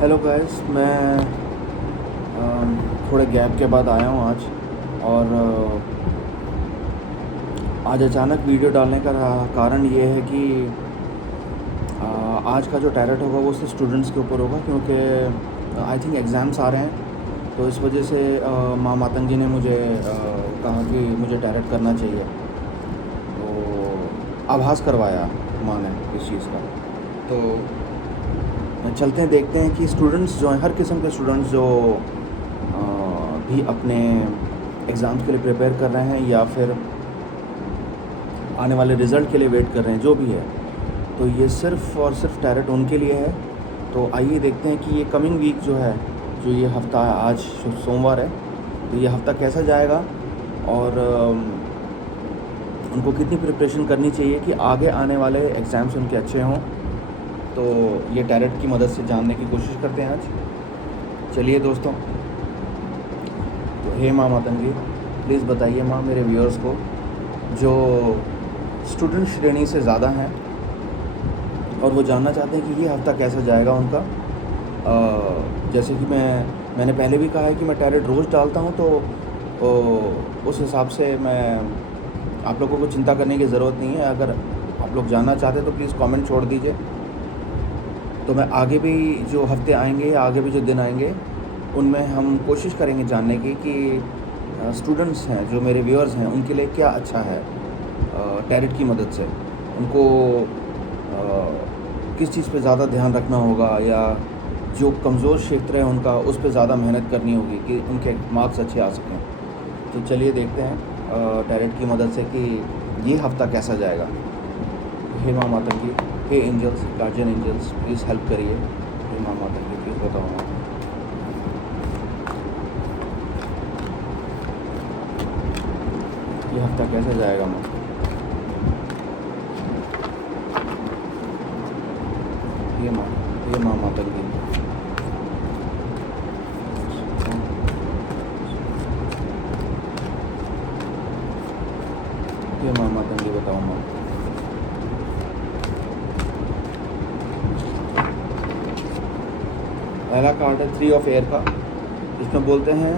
Hello guys, मैं थोड़े gap के बाद आया हूँ आज। और आज अचानक वीडियो डालने का कारण ये है कि आज का जो टैलेंट होगा वो सिर्फ स्टूडेंट्स के ऊपर होगा, क्योंकि आई थिंक एग्ज़ाम्स आ रहे हैं। तो इस वजह से माँ मातंग जी ने मुझे कहा कि मुझे टैलेंट करना चाहिए, तो आभास करवाया माँ ने इस चीज़ का। तो चलते हैं, देखते हैं कि स्टूडेंट्स जो हैं, हर किस्म के स्टूडेंट्स जो भी अपने एग्ज़ाम्स के लिए प्रिपेयर कर रहे हैं या फिर आने वाले रिज़ल्ट के लिए वेट कर रहे हैं, जो भी है, तो ये सिर्फ़ और सिर्फ टैलेंट उनके लिए है। तो आइए देखते हैं कि ये कमिंग वीक जो है, जो ये हफ़्ता, आज सोमवार है, तो ये हफ़्ता कैसा जाएगा और उनको कितनी प्रिपरेशन करनी चाहिए कि आगे आने वाले एग्ज़ाम्स उनके अच्छे हों। तो ये टैलेंट की मदद से जानने की कोशिश करते हैं आज। चलिए दोस्तों, तो हे माँ मातंगी, प्लीज़ बताइए माँ मेरे व्यूअर्स को, जो स्टूडेंट श्रेणी से ज़्यादा हैं और वो जानना चाहते हैं कि ये हफ़्ता कैसा जाएगा उनका। जैसे कि मैंने पहले भी कहा है कि मैं टैलेंट रोज़ डालता हूँ, तो उस हिसाब से मैं आप लोगों को चिंता करने की ज़रूरत नहीं है। अगर आप लोग जानना चाहते हैं तो प्लीज़ कमेंट छोड़ दीजिए। तो मैं आगे भी जो हफ़्ते आएंगे, आगे भी जो दिन आएंगे, उनमें हम कोशिश करेंगे जानने की कि स्टूडेंट्स हैं, जो मेरे व्यूअर्स हैं, उनके लिए क्या अच्छा है टैलेंट की मदद से। उनको किस चीज़ पे ज़्यादा ध्यान रखना होगा, या जो कमज़ोर क्षेत्र है उनका, उस पे ज़्यादा मेहनत करनी होगी कि उनके मार्क्स अच्छे आ सकें। तो चलिए देखते हैं टैलेंट की मदद से कि ये हफ़्ता कैसा जाएगा। हे माँ मातंगी, हे angels, guardian angels, please help करिए। हे माँ मातंगी, प्लीज़ बताओ माँ, ये हफ़्ता कैसा जाएगा माँ। ये माँ मातंगी, ये माँ मातंगी, बताओ माँ। पहला कार्ड है 3 ऑफ एयर का, इसमें बोलते हैं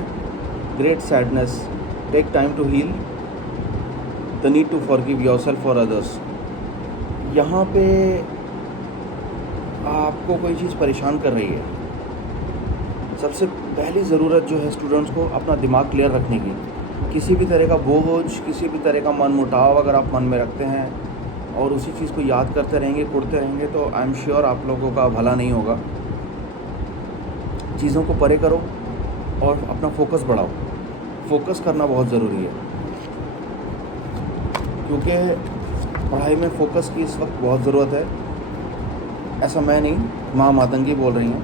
great sadness, take time to heal, the need to forgive yourself for others. यहाँ पे आपको कोई चीज़ परेशान कर रही है, सबसे पहली ज़रूरत जो है स्टूडेंट्स को अपना दिमाग क्लियर रखने की। किसी भी तरह का बोझ, किसी भी तरह का मनमुटाव अगर आप मन में रखते हैं और उसी चीज़ को याद करते रहेंगे, कुढ़ते रहेंगे, तो आई एम श्योर आप लोगों का भला नहीं होगा। चीज़ों को परे करो और अपना फोकस बढ़ाओ। फोकस करना बहुत ज़रूरी है, क्योंकि पढ़ाई में फ़ोकस की इस वक्त बहुत ज़रूरत है। ऐसा मैं नहीं, माँ मातंगी बोल रही हैं।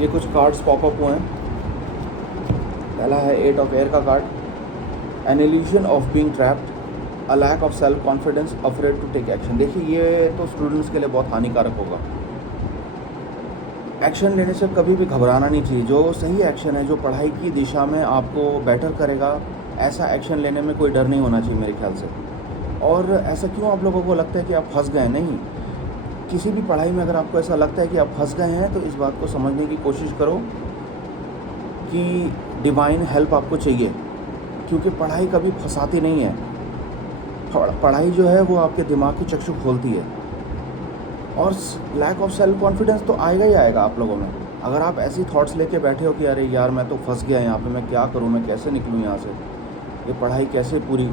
ये कुछ कार्ड्स पॉपअप हुए हैं। पहला है 8 ऑफ एयर का card, an illusion of being trapped, a lack of self confidence, afraid to take action. देखिए, ये तो स्टूडेंट्स के लिए बहुत हानिकारक होगा। एक्शन लेने से कभी भी घबराना नहीं चाहिए। जो सही एक्शन है, जो पढ़ाई की दिशा में आपको बेटर करेगा, ऐसा एक्शन लेने में कोई डर नहीं होना चाहिए मेरे ख्याल से। और ऐसा क्यों आप लोगों को लगता है कि आप फंस गए? नहीं, किसी भी पढ़ाई में अगर आपको ऐसा लगता है कि आप फंस गए हैं, तो इस बात को समझने की कोशिश करो कि डिवाइन हेल्प आपको चाहिए, क्योंकि पढ़ाई कभी फंसाती नहीं है। पढ़ाई जो है वो आपके दिमाग की चक्षु खोलती है। और लैक ऑफ सेल्फ कॉन्फिडेंस तो आएगा ही आएगा आप लोगों में। अगर आप ऐसी थॉट्स लेके बैठे हो कि अरे यार, मैं तो फंस गया यहाँ पे, मैं क्या करूँ, मैं कैसे निकलूँ यहाँ से, ये पढ़ाई कैसे पूरी।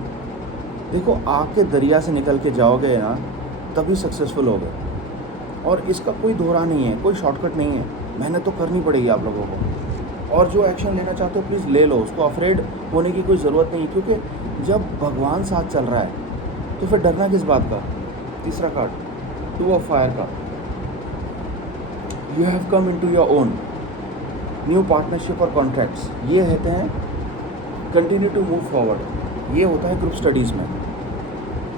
देखो, आग के दरिया से निकल के जाओगे ना, तभी सक्सेसफुल होगे। और इसका कोई दोहरा नहीं है, कोई शॉर्टकट नहीं है। मेहनत तो करनी पड़ेगी आप लोगों को। और जो एक्शन लेना चाहते हो प्लीज़ ले लो, उसको अफ्रेड होने की कोई ज़रूरत नहीं, क्योंकि जब भगवान साथ चल रहा है तो फिर डरना किस बात का। तीसरा कार्ड 2 ऑफ फायर का, you have come into your own new partnership और कॉन्ट्रैक्ट्स। ये कहते हैं कंटिन्यू टू मूव फॉरवर्ड। ये होता है ग्रुप स्टडीज़ में।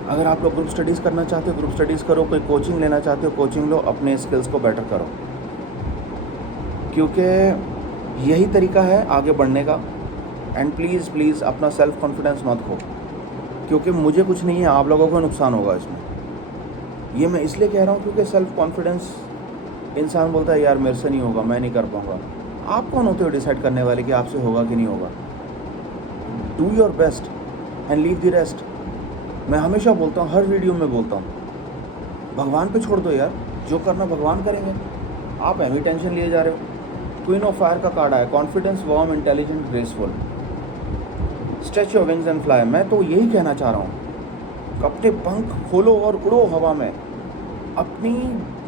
अगर आप लोग ग्रुप स्टडीज़ करना चाहते हो, ग्रुप स्टडीज़ करो। कोई कोचिंग लेना चाहते हो, कोचिंग लो, अपने स्किल्स को बेटर करो, क्योंकि यही तरीका है आगे बढ़ने का। एंड प्लीज़ अपना सेल्फ कॉन्फिडेंस मत खो, क्योंकि मुझे कुछ नहीं है, आप लोगों को नुकसान होगा इसमें। ये मैं इसलिए कह रहा हूँ क्योंकि सेल्फ कॉन्फिडेंस, इंसान बोलता है यार मेरे से नहीं होगा, मैं नहीं कर पाऊँगा। आप कौन होते हो डिसाइड करने वाले कि आपसे होगा कि नहीं होगा? Do your best and leave the rest. मैं हमेशा बोलता हूँ, हर वीडियो में बोलता हूँ, भगवान पे छोड़ दो यार, जो करना भगवान करेंगे। आप एमी टेंशन लिए जा रहे हो। क्वीन ऑफ फायर का कार्ड आया, confidence, warm, intelligent, graceful, stretch your wings and fly. मैं तो यही कहना चाह रहा हूँ, अपने पंख खोलो और उड़ो हवा में,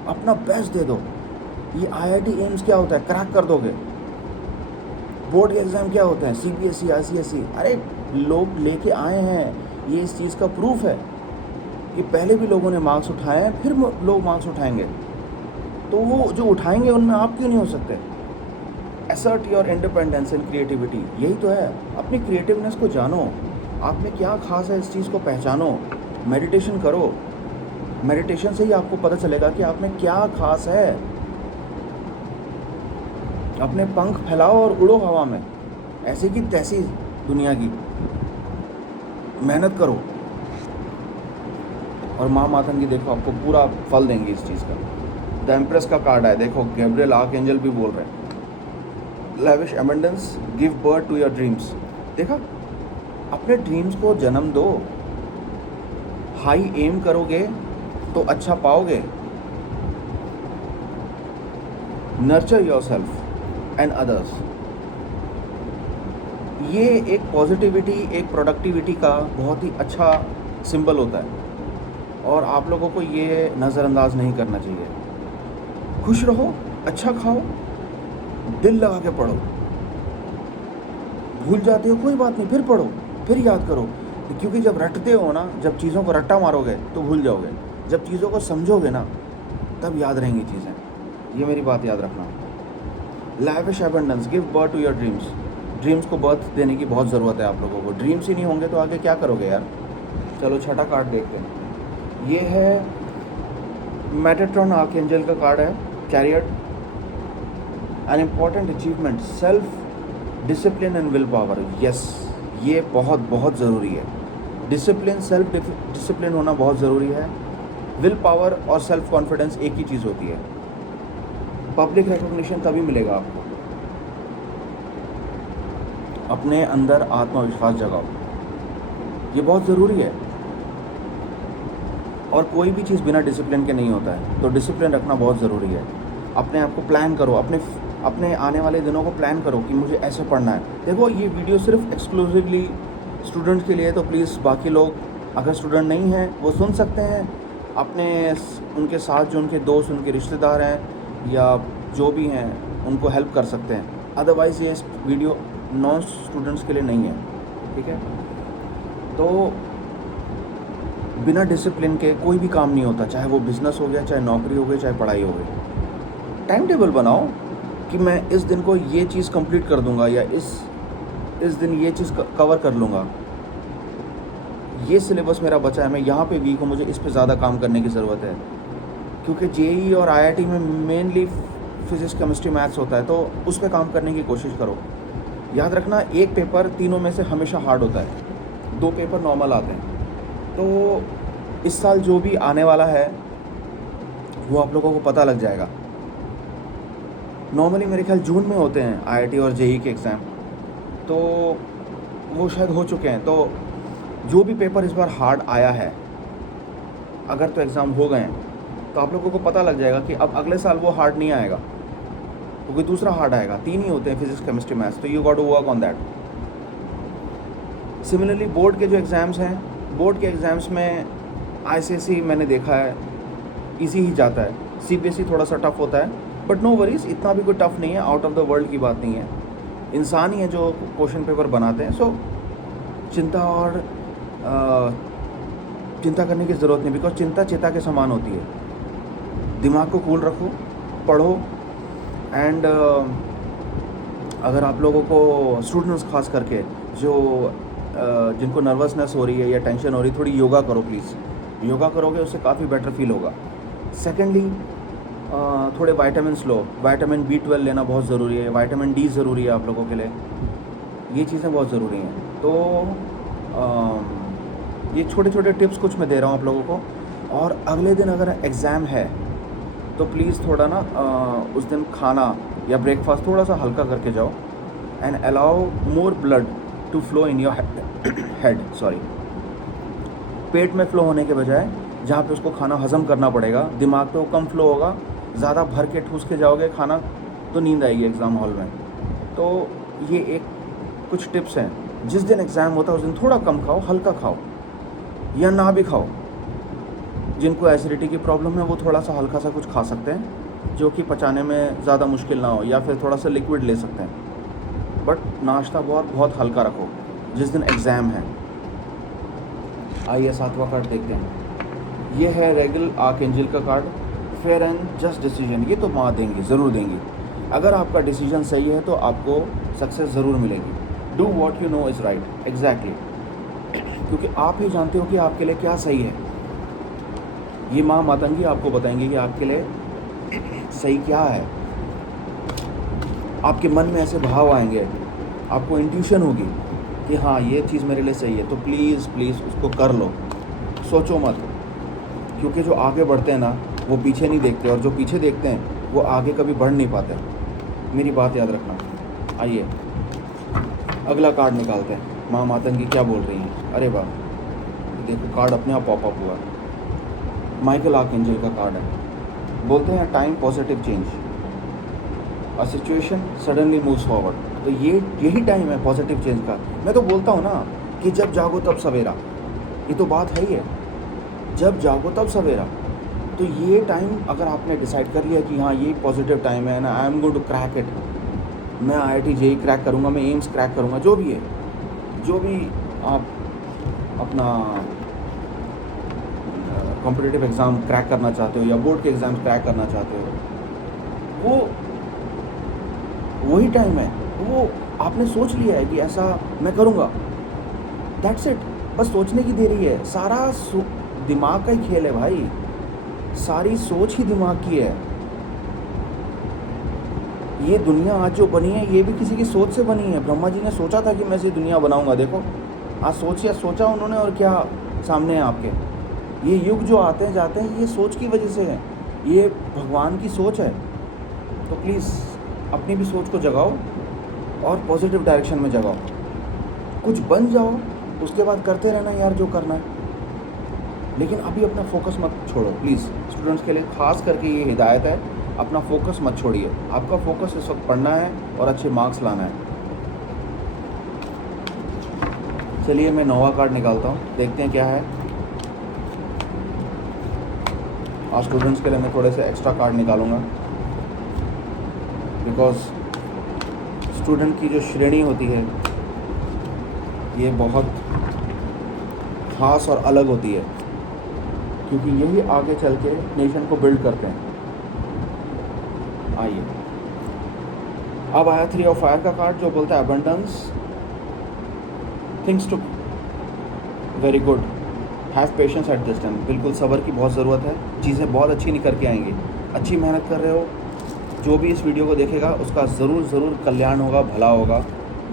अपना बेस्ट दे दो। ये IIT एम्स क्या होता है? क्रैक कर दोगे। बोर्ड के एग्ज़ाम क्या होते हैं? CBSE, ICSE। अरे लोग लेके आए हैं, ये इस चीज़ का प्रूफ है कि पहले भी लोगों ने मार्क्स उठाए हैं, फिर लोग मार्क्स उठाएंगे। तो वो जो उठाएंगे उनमें आप क्यों नहीं हो सकते? Assert your independence and creativity, यही तो है। अपनी क्रिएटिवनेस को जानो, आप में क्या खास है, इस चीज़ को पहचानो। मेडिटेशन करो, मेडिटेशन से ही आपको पता चलेगा कि आप में क्या खास है। अपने पंख फैलाओ और उड़ो हवा में, ऐसे की तैसी दुनिया की मेहनत करो, और माँ मातंगी देखो आपको पूरा फल देंगी इस चीज़ का। द एम्प्रेस का कार्ड है, देखो गैब्रियल आर्कएंजल भी बोल रहे हैं, lavish abundance, give birth to your dreams. देखा, अपने ड्रीम्स को जन्म दो। हाई एम करोगे तो अच्छा पाओगे। Nurture your self and others. ये एक पॉजिटिविटी, एक प्रोडक्टिविटी का बहुत ही अच्छा सिंबल होता है, और आप लोगों को ये नज़रअंदाज नहीं करना चाहिए। खुश रहो, अच्छा खाओ, दिल लगा के पढ़ो। भूल जाते हो कोई बात नहीं, फिर पढ़ो, फिर याद करो, क्योंकि जब रटते हो ना, जब चीज़ों को रट्टा मारोगे तो भूल जाओगे। जब चीज़ों को समझोगे ना, तब याद रहेंगी चीज़ें। ये मेरी बात याद रखना। Lavish abundance, give birth to your dreams. Dreams को बर्थ देने की बहुत ज़रूरत है आप लोगों को। ड्रीम्स ही नहीं होंगे तो आगे क्या करोगे यार। चलो छठा कार्ड देखते हैं। ये है मेटाट्रॉन आर्कएंजल का कार्ड है, chariot. An important achievement, self discipline and will power. Yes, ये बहुत बहुत ज़रूरी है। डिसिप्लिन, सेल्फ डिसिप्लिन होना बहुत ज़रूरी है। विल पावर और सेल्फ कॉन्फिडेंस एक ही चीज़ होती है। पब्लिक रिकॉग्निशन तभी मिलेगा आपको। अपने अंदर आत्मविश्वास जगाओ, ये बहुत ज़रूरी है। और कोई भी चीज़ बिना डिसिप्लिन के नहीं होता है, तो डिसिप्लिन रखना बहुत ज़रूरी है। अपने आप को प्लान करो, अपने आने वाले दिनों को प्लान करो कि मुझे ऐसे पढ़ना है। देखो, ये वीडियो सिर्फ एक्सक्लूसिवली स्टूडेंट्स के लिए है, तो प्लीज़ बाकी लोग अगर स्टूडेंट नहीं हैं वो सुन सकते हैं। अपने उनके साथ जो उनके दोस्त, उनके रिश्तेदार हैं या जो भी हैं, उनको हेल्प कर सकते हैं। अदरवाइज़ ये वीडियो नॉन स्टूडेंट्स के लिए नहीं है, ठीक है। तो बिना डिसिप्लिन के कोई भी काम नहीं होता, चाहे वो बिज़नेस हो गया, चाहे नौकरी हो गई, चाहे पढ़ाई हो गई। टाइम टेबल बनाओ कि मैं इस दिन को ये चीज़ कंप्लीट कर दूंगा, या इस दिन ये चीज़ कवर कर लूँगा। ये सिलेबस मेरा बचा है, मैं यहाँ पे वीक हूँ, मुझे इस पे ज़्यादा काम करने की ज़रूरत है। क्योंकि JEE और IIT में मेनली फिज़िक्स, केमिस्ट्री, मैथ्स होता है, तो उस पर काम करने की कोशिश करो। याद रखना, एक पेपर तीनों में से हमेशा हार्ड होता है, 2 पेपर नॉर्मल आते हैं। तो इस साल जो भी आने वाला है वो आप लोगों को पता लग जाएगा। नॉर्मली मेरे ख्याल जून में होते हैं IIT और JEE के एग्ज़ाम, तो वो शायद हो चुके हैं। तो जो भी पेपर इस बार हार्ड आया है, अगर तो एग्ज़ाम हो गए हैं, तो आप लोगों को पता लग जाएगा कि अब अगले साल वो हार्ड नहीं आएगा, तो कोई दूसरा हार्ड आएगा। 3 ही होते हैं, फिज़िक्स, केमिस्ट्री, मैथ्स, तो you got to work on that. Similarly board के जो एग्ज़ाम्स हैं, बोर्ड के एग्ज़ाम्स में ICSE मैंने देखा है ईजी ही जाता है। CBSE थोड़ा सा टफ होता है, बट नो वरीज, इतना भी कोई टफ नहीं है, आउट ऑफ द वर्ल्ड की बात नहीं है। इंसान ही है जो क्वेश्चन पेपर बनाते हैं। सो चिंता करने की ज़रूरत नहीं, बिकॉज चिंता चिता के समान होती है। दिमाग को कूल रखो, पढ़ो, एंड अगर आप लोगों को स्टूडेंट्स खास करके जो जिनको नर्वसनेस हो रही है या टेंशन हो रही है, थोड़ी योगा करो प्लीज़। योगा करोगे उससे काफ़ी बेटर फील होगा। सेकेंडली, थोड़े वाइटामिन्स लो। विटामिन B12 लेना बहुत ज़रूरी है, विटामिन D ज़रूरी है आप लोगों के लिए, ये चीज़ें बहुत ज़रूरी हैं। तो ये छोटे छोटे टिप्स कुछ मैं दे रहा हूँ आप लोगों को। और अगले दिन अगर एग्ज़ाम है तो प्लीज़ थोड़ा ना उस दिन खाना या ब्रेकफास्ट थोड़ा सा हल्का करके जाओ and allow more blood to flow in your head, sorry, पेट में फ़्लो होने के बजाय जहाँ पे उसको खाना हज़म करना पड़ेगा, दिमाग पे वो कम फ़्लो होगा। ज़्यादा भर के ठूस के जाओगे खाना तो नींद आएगी एग्ज़ाम हॉल में। तो ये एक कुछ टिप्स हैं। जिस दिन एग्ज़ाम होता है उस दिन थोड़ा कम खाओ, हल्का खाओ या ना भी खाओ। जिनको एसिडिटी की प्रॉब्लम है वो थोड़ा सा हल्का सा कुछ खा सकते हैं जो कि पचाने में ज़्यादा मुश्किल ना हो, या फिर थोड़ा सा लिक्विड ले सकते हैं। बट नाश्ता बहुत हल्का रखो जिस दिन एग्ज़ाम है। आइए 7वां कार्ड देखते हैं। ये है रेगल आर्कएंजल का card, fair and just decision. ये तो माँ देंगी, ज़रूर देंगी। अगर आपका डिसीजन सही है तो आपको सक्सेस ज़रूर मिलेगी। Do what you know is right, exactly, क्योंकि आप ही जानते हो कि आपके लिए क्या सही है। ये माँ मातंगी आपको बताएंगी कि आपके लिए सही क्या है। आपके मन में ऐसे भाव आएंगे, आपको इंट्यूशन होगी कि हाँ ये चीज़ मेरे लिए सही है, तो प्लीज़ उसको कर लो, सोचो मत। क्योंकि जो आगे बढ़ते हैं ना वो पीछे नहीं देखते, और जो पीछे देखते हैं वो आगे कभी बढ़ नहीं पाते। मेरी बात याद रखना। आइए अगला कार्ड निकालते हैं, माँ मातंगी क्या बोल रही हैं। अरे वाह, देखो कार्ड अपने आप पॉपअप हुआ। माइकल आर्कएंजल का कार्ड है। बोलते हैं time positive change, a situation suddenly moves forward. तो यही टाइम है पॉजिटिव चेंज का। मैं तो बोलता हूँ ना कि जब जागो तब सवेरा, ये तो बात है ही है, जब जागो तब सवेरा। तो ये टाइम अगर आपने डिसाइड कर लिया कि हाँ ये पॉजिटिव टाइम है ना, I am going to crack it, मैं IIT JEE क्रैक करूँगा, मैं एम्स क्रैक करूँगा, जो भी है, जो भी आप अपना कॉम्पिटिटिव एग्ज़ाम क्रैक करना चाहते हो या बोर्ड के एग्ज़ाम क्रैक करना चाहते हो, वो वही टाइम है। वो आपने सोच लिया है कि ऐसा मैं करूँगा, दैट्स इट। बस सोचने की देरी है। सारा दिमाग का ही खेल है भाई, सारी सोच ही दिमाग की है। ये दुनिया आज जो बनी है ये भी किसी की सोच से बनी है। ब्रह्मा जी ने सोचा था कि मैं ऐसी दुनिया बनाऊंगा, देखो आज सोचा उन्होंने और क्या सामने है आपके। ये युग जो आते हैं जाते हैं ये सोच की वजह से है, ये भगवान की सोच है। तो प्लीज़ अपनी भी सोच को जगाओ और पॉजिटिव डायरेक्शन में जगाओ, कुछ बन जाओ, उसके बाद करते रहना यार जो करना है। लेकिन अभी अपना फोकस मत छोड़ो प्लीज़। स्टूडेंट्स के लिए खास करके ये हिदायत है, अपना फोकस मत छोड़िए। आपका फोकस इस वक्त पढ़ना है और अच्छे मार्क्स लाना है। चलिए मैं 9वां कार्ड निकालता हूँ, देखते हैं क्या है। आज स्टूडेंट्स के लिए मैं थोड़े से एक्स्ट्रा कार्ड निकालूंगा, बिकॉज स्टूडेंट की जो श्रेणी होती है ये बहुत ख़ास और अलग होती है, क्योंकि यही आगे चल के नेशन को बिल्ड करते हैं। आइए अब आया 3 ऑफ फायर का कार्ड, जो बोलता है abundance, things to very good, have patience at this time. बिल्कुल सब्र की बहुत ज़रूरत है, चीज़ें बहुत अच्छी निकल के आएंगी। अच्छी मेहनत कर रहे हो, जो भी इस वीडियो को देखेगा उसका ज़रूर कल्याण होगा, भला होगा।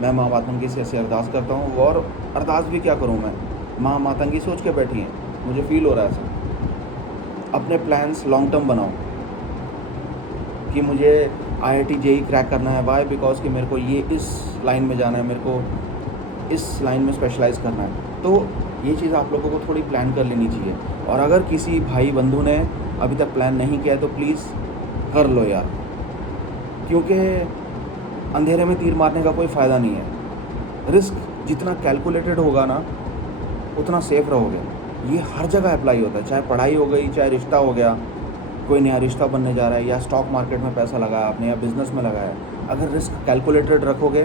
मैं माँ मातंगी से ऐसे अरदास करता हूँ, और अरदास भी क्या करूँ मैं, माँ मातंगी सोच के बैठी हैं, मुझे फील हो रहा है ऐसा। अपने प्लान्स लॉन्ग टर्म बनाओ कि मुझे IIT JEE क्रैक करना है। वाई? बिकॉज कि मेरे को ये इस लाइन में जाना है, मेरे को इस लाइन में स्पेशलाइज़ करना है। तो ये चीज़ आप लोगों को थोड़ी प्लान कर लेनी चाहिए। और अगर किसी भाई बंधु ने अभी तक प्लान नहीं किया है तो प्लीज़ कर लो यार, क्योंकि अंधेरे में तीर मारने का कोई फ़ायदा नहीं है। रिस्क जितना कैलकुलेटेड होगा ना उतना सेफ़ रहोगे। ये हर जगह अप्लाई होता है, चाहे पढ़ाई हो गई, चाहे रिश्ता हो गया, कोई नया रिश्ता बनने जा रहा है, या स्टॉक मार्केट में पैसा लगाया आपने, या बिज़नेस में लगाया। अगर रिस्क कैलकुलेटेड रखोगे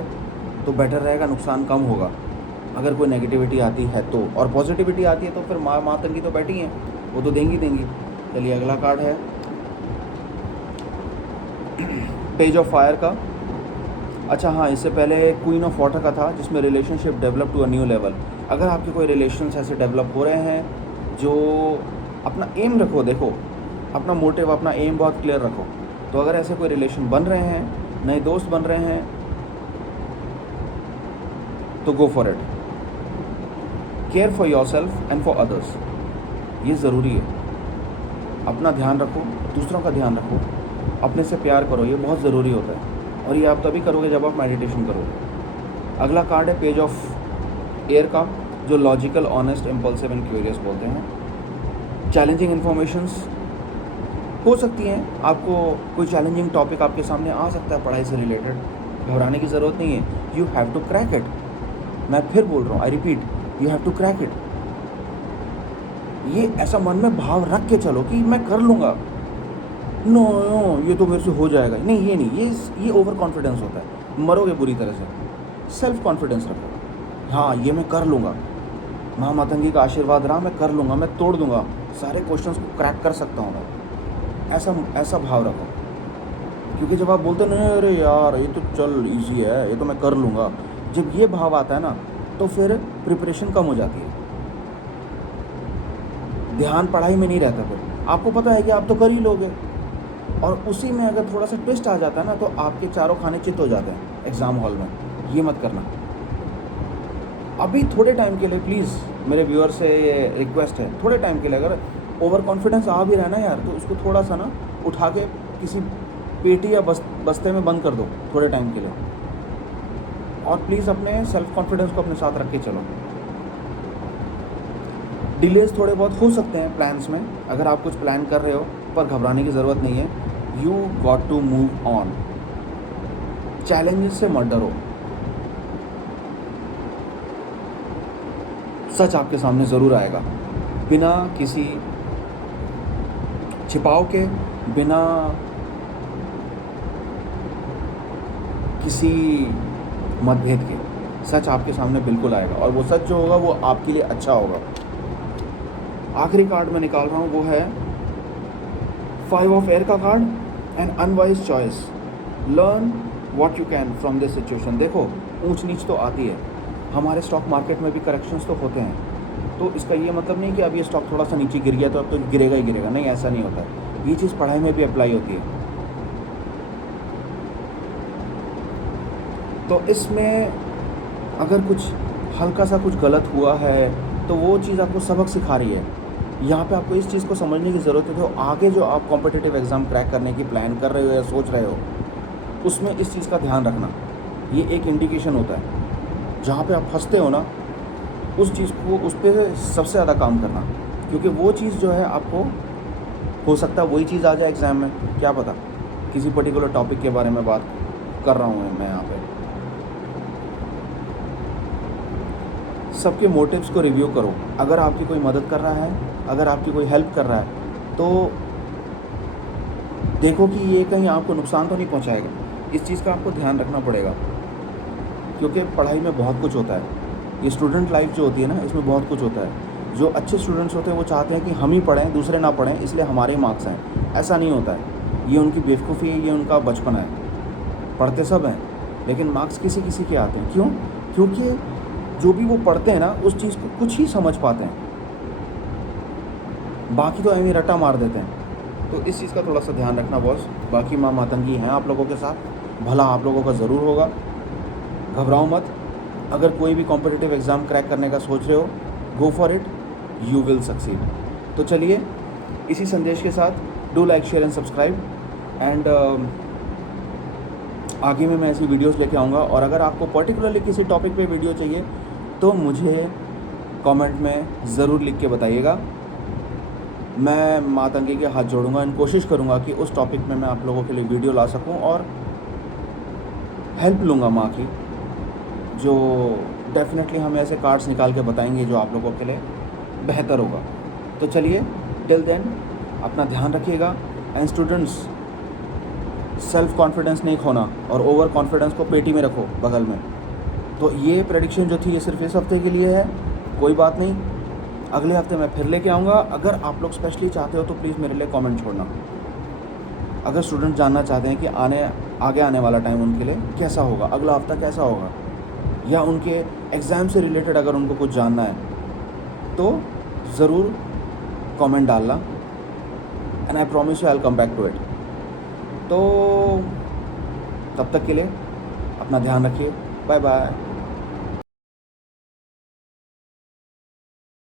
तो बेटर रहेगा, नुकसान कम होगा। अगर कोई नेगेटिविटी आती है तो, और पॉजिटिविटी आती है तो फिर माँ मातंगी तो बैठी हैं, वो तो देंगी। चलिए अगला कार्ड है पेज ऑफ फायर का। अच्छा हाँ, इससे पहले क्वीन ऑफ वाटर का था, जिसमें relationship develop to a new level. अगर आपके कोई रिलेशंस ऐसे डेवलप हो रहे हैं, जो अपना एम रखो, देखो अपना मोटिव, अपना एम बहुत क्लियर रखो। तो अगर ऐसे कोई रिलेशन बन रहे हैं, नए दोस्त बन रहे हैं, तो go for it. Care for your self and for others, ये ज़रूरी है। अपना ध्यान रखो, दूसरों का ध्यान रखो, अपने से प्यार करो, ये बहुत ज़रूरी होता है और ये आप तभी करोगे जब आप मेडिटेशन करोगे। अगला कार्ड है पेज ऑफ एयर का, जो logical, honest, impulsive and curious बोलते हैं। चैलेंजिंग इन्फॉर्मेशंस हो सकती हैं, आपको कोई चैलेंजिंग टॉपिक आपके सामने आ सकता है पढ़ाई से रिलेटेड, घबराने की ज़रूरत नहीं है। You have to crack it. मैं फिर बोल रहा हूँ, I repeat, you have to crack it. ये ऐसा मन में भाव रख के चलो कि मैं कर लूँगा, नो नो ये तो मेरे से हो जाएगा, नहीं ये नहीं, ये ओवर कॉन्फिडेंस होता है, मरोगे बुरी तरह से। सेल्फ कॉन्फिडेंस रखो, हाँ ये मैं कर लूँगा, माँ मातंगी का आशीर्वाद रहा, मैं कर लूँगा, मैं तोड़ दूँगा, सारे क्वेश्चंस को क्रैक कर सकता हूँ मैं, ऐसा भाव रखो। क्योंकि जब आप बोलते नहीं अरे यार ये तो चल इजी है, ये तो मैं कर लूँगा, जब ये भाव आता है ना तो फिर प्रिपरेशन कम हो जाती है, ध्यान पढ़ाई में नहीं रहता। फिर आपको पता है कि आप तो कर ही लोगे, और उसी में अगर थोड़ा सा ट्विस्ट आ जाता है ना तो आपके चारों खाने चित हो जाते हैं एग्ज़ाम हॉल में। ये मत करना। अभी थोड़े टाइम के लिए प्लीज़ मेरे व्यूअर से ये रिक्वेस्ट है, थोड़े टाइम के लिए अगर ओवर कॉन्फिडेंस आ भी रहना यार, तो उसको थोड़ा सा ना उठा के किसी पेटी या बस्ते में बंद कर दो थोड़े टाइम के लिए, और प्लीज़ अपने सेल्फ कॉन्फिडेंस को अपने साथ रख के चलो। डिलेज थोड़े बहुत हो सकते हैं प्लान्स में, अगर आप कुछ प्लान कर रहे हो, पर घबराने की ज़रूरत नहीं है। You got to move on. Challenges से मत डरो, सच आपके सामने ज़रूर आएगा, बिना किसी छिपाव के, बिना किसी मतभेद के, सच आपके सामने बिल्कुल आएगा, और वो सच जो होगा वो आपके लिए अच्छा होगा। आखिरी कार्ड मैं निकाल रहा हूँ, वो है 5 ऑफ एयर का card, an unwise choice, learn what you can from this situation. देखो ऊंच नीच तो आती है, हमारे स्टॉक मार्केट में भी करेक्शंस तो होते हैं, तो इसका ये मतलब नहीं कि अब ये स्टॉक थोड़ा सा नीचे गिर गया तो अब तो गिरेगा ही गिरेगा, नहीं ऐसा नहीं होता है। ये चीज़ पढ़ाई में भी अप्लाई होती है। तो इसमें अगर कुछ हल्का सा कुछ गलत हुआ है तो वो चीज़ आपको सबक सिखा रही है। यहाँ पे आपको इस चीज़ को समझने की ज़रूरत है, तो आगे जो आप कॉम्पिटिटिव एग्ज़ाम क्रैक करने की प्लान कर रहे हो या सोच रहे हो, उसमें इस चीज़ का ध्यान रखना। ये एक इंडिकेशन होता है, जहाँ पे आप फंसते हो ना उस चीज़ को, उस पर सबसे ज़्यादा काम करना, क्योंकि वो चीज़ जो है आपको हो सकता है वही चीज़ आ जाए एग्ज़ाम में, क्या पता। किसी पर्टिकुलर टॉपिक के बारे में बात कर रहा हूँ मैं यहाँ पे। सबके मोटिव्स को रिव्यू करो, अगर आपकी कोई मदद कर रहा है, अगर आपकी कोई हेल्प कर रहा है, तो देखो कि ये कहीं आपको नुकसान तो नहीं पहुंचाएगा। इस चीज़ का आपको ध्यान रखना पड़ेगा, क्योंकि पढ़ाई में बहुत कुछ होता है। ये स्टूडेंट लाइफ जो होती है ना, इसमें बहुत कुछ होता है। जो अच्छे स्टूडेंट्स होते हैं वो चाहते हैं कि हम ही पढ़ें, दूसरे ना पढ़ें, इसलिए हमारे मार्क्स हैं। ऐसा नहीं होता है, ये उनकी बेवकूफ़ी है, ये उनका बचपन है। पढ़ते सब हैं, लेकिन मार्क्स किसी किसी के आते हैं। क्यों? क्योंकि जो भी वो पढ़ते हैं ना उस चीज़ को कुछ ही समझ पाते हैं, बाकी तो ऐਵੇਂ रट्टा मार देते हैं। तो इस चीज़ का थोड़ा सा ध्यान रखना बॉस। बाकी माँ मातंगी हैं आप लोगों के साथ, भला आप लोगों का ज़रूर होगा, घबराओ मत। अगर कोई भी कॉम्पिटिटिव एग्ज़ाम क्रैक करने का सोच रहे हो, go for it, you will succeed. तो चलिए इसी संदेश के साथ do like, share and subscribe, and आगे में मैं ऐसी वीडियोस लेके आऊँगा। और अगर आपको पर्टिकुलरली किसी टॉपिक पे वीडियो चाहिए तो मुझे कमेंट में ज़रूर लिख के बताइएगा। मैं मातंगी के हाथ जोड़ूंगा, एंड कोशिश करूंगा कि उस टॉपिक में मैं आप लोगों के लिए वीडियो ला सकूं, और हेल्प लूँगा माँ की, जो डेफिनेटली हमें ऐसे कार्ड्स निकाल के बताएंगे जो आप लोगों के लिए बेहतर होगा। तो चलिए, टिल देन अपना ध्यान रखिएगा, एंड स्टूडेंट्स सेल्फ कॉन्फिडेंस नहीं खोना, और ओवर कॉन्फिडेंस को पेटी में रखो बगल में। तो ये प्रेडिक्शन जो थी ये सिर्फ इस हफ्ते के लिए है, कोई बात नहीं, अगले हफ्ते मैं फिर लेके आऊँगा। अगर आप लोग स्पेशली चाहते हो तो प्लीज़ मेरे लिए कमेंट छोड़ना। अगर स्टूडेंट जानना चाहते हैं कि आगे आने वाला टाइम उनके लिए कैसा होगा, अगला हफ्ता कैसा होगा, या उनके एग्ज़ाम से रिलेटेड अगर उनको कुछ जानना है, तो ज़रूर कमेंट डालना, and I promise you I will come back to it. तो तब तक के लिए अपना ध्यान रखिए, बाय बाय।